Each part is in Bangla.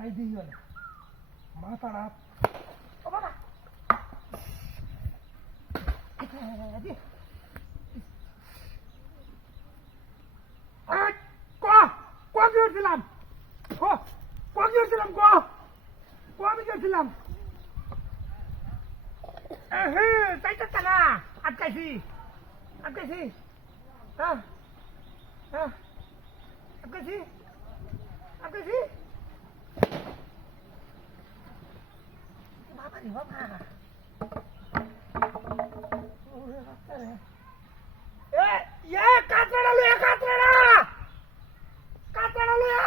খাই দিও না মাথাটা ও বাবা আমি গেছিলাম চাইতে না আটকাইছি আটকাইছি হ্যাঁ হ্যাঁ আটকাইছি আটকাইছি বাবা রে বাবা কাতড়া লইয়া কাতড়া কাতড়া লইয়া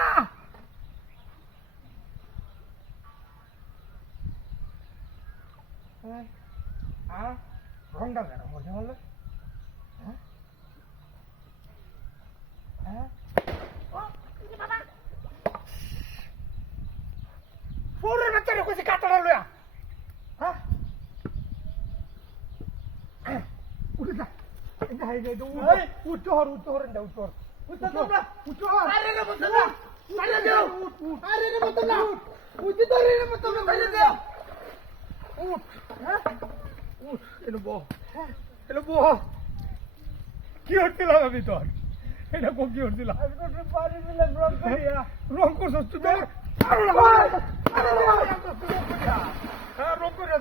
রংটা কেন মনে বললো ফোনের বাচ্চারা কইছে কাতড়া লইয়া হ্যাঁ উঠে যা উঠতে হর আরে রে বন্ধু না সাইলে দাও আরে রে বন্ধু না উঠতে তো রে বন্ধু না সাইলে দাও উঠ হ্যাঁ উঠ এলো বহ কি হচ্ছিলাম আমি তোর এটা কি হচ্ছিলাম রং করছিস তুই রং করে